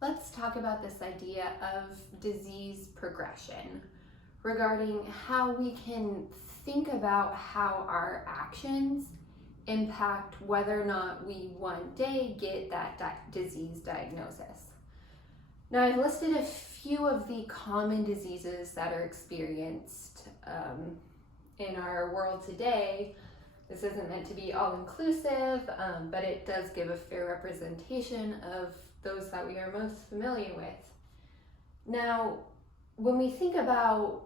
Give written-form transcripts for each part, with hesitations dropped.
Let's talk about this idea of disease progression regarding how we can think about how our actions impact whether or not we one day get that disease diagnosis. Now, I've listed a few of the common diseases that are experienced in our world today. This isn't meant to be all-inclusive, but it does give a fair representation of those that we are most familiar with. Now, when we think about,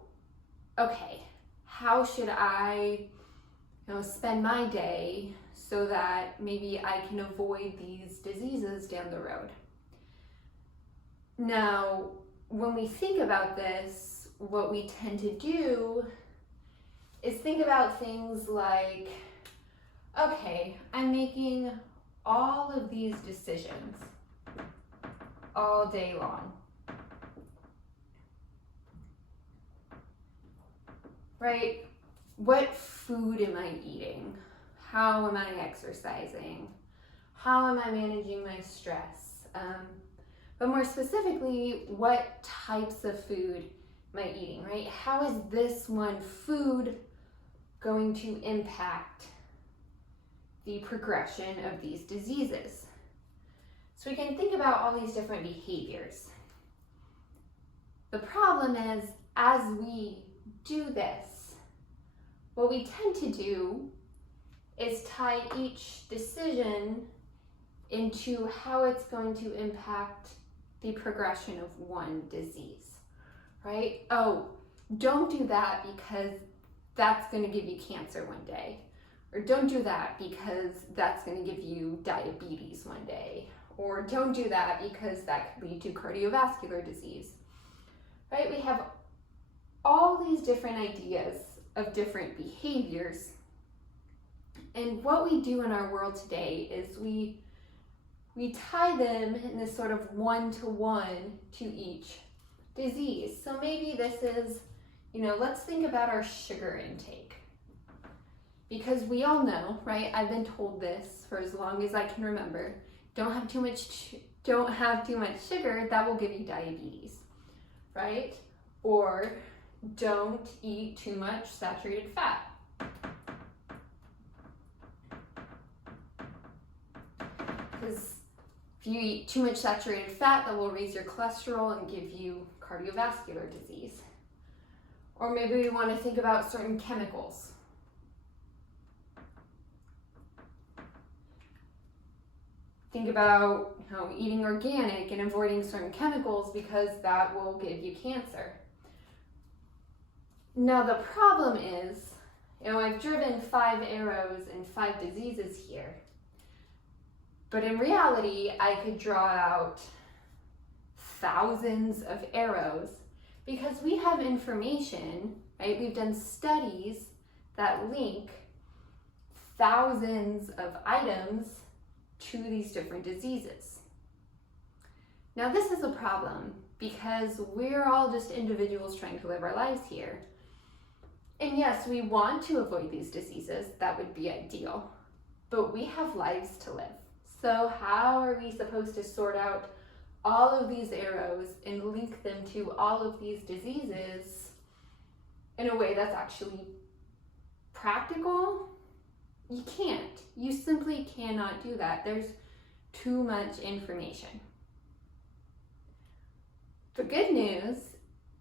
okay, how should I spend my day so that maybe I can avoid these diseases down the road? Now, when we think about this, what we tend to do is think about things like, okay, I'm making all of these decisions all day long, right? What food am I eating? How am I exercising? How am I managing my stress? But more specifically, what types of food am I eating, right? How is this one food going to impact the progression of these diseases? So we can think about all these different behaviors. The problem is, as we do this, what we tend to do is tie each decision into how it's going to impact the progression of one disease, right? Oh, don't do that because that's going to give you cancer one day. Or don't do that because that's going to give you diabetes one day. Or don't do that because that could lead to cardiovascular disease, right? We have all these different ideas of different behaviors. And what we do in our world today is we tie them in this sort of one-to-one to each disease. So maybe this is, let's think about our sugar intake. Because we all know, right? I've been told this for as long as I can remember. Don't have too much sugar, that will give you diabetes, right? Or don't eat too much saturated fat. Because if you eat too much saturated fat, that will raise your cholesterol and give you cardiovascular disease. Or maybe we want to think about certain chemicals. Think about eating organic and avoiding certain chemicals because that will give you cancer. Now the problem is, I've driven 5 arrows and 5 diseases here. But in reality, I could draw out thousands of arrows because we have information, right? We've done studies that link thousands of items to these different diseases. Now this is a problem because we're all just individuals trying to live our lives here. And yes, we want to avoid these diseases, that would be ideal, but we have lives to live. So how are we supposed to sort out all of these arrows and link them to all of these diseases in a way that's actually practical? You can't. You simply cannot do that. There's too much information. The good news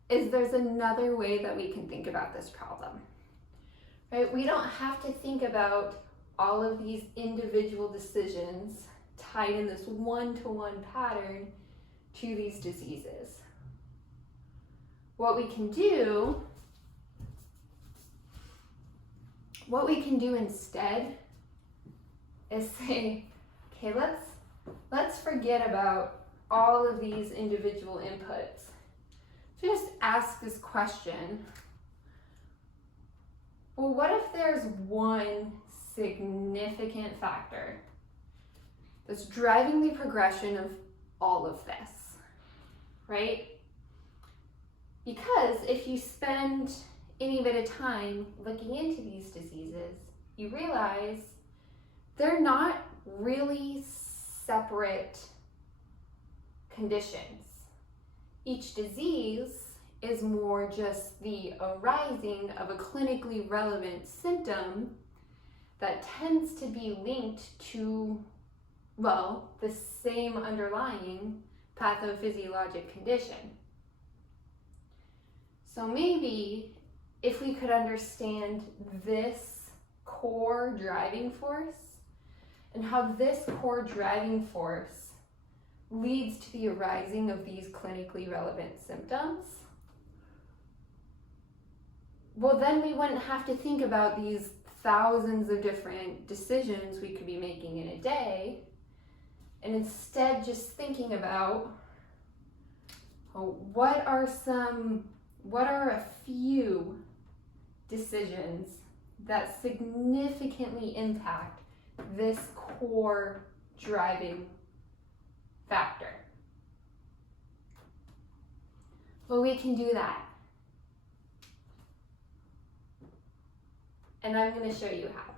is there's another way that we can think about this problem, right? We don't have to think about all of these individual decisions tied in this one-to-one pattern to these diseases. What we can do instead is say, okay, let's forget about all of these individual inputs. Just ask this question. Well, what if there's one significant factor that's driving the progression of all of this, right? Because if you spend any bit of time looking into these diseases, you realize they're not really separate conditions. Each disease is more just the arising of a clinically relevant symptom that tends to be linked to, well, the same underlying pathophysiologic condition. So maybe if we could understand this core driving force and how this core driving force leads to the arising of these clinically relevant symptoms, well, then we wouldn't have to think about these thousands of different decisions we could be making in a day, and instead just thinking about what are a few decisions that significantly impact this core driving factor. Well, we can do that. And I'm going to show you how.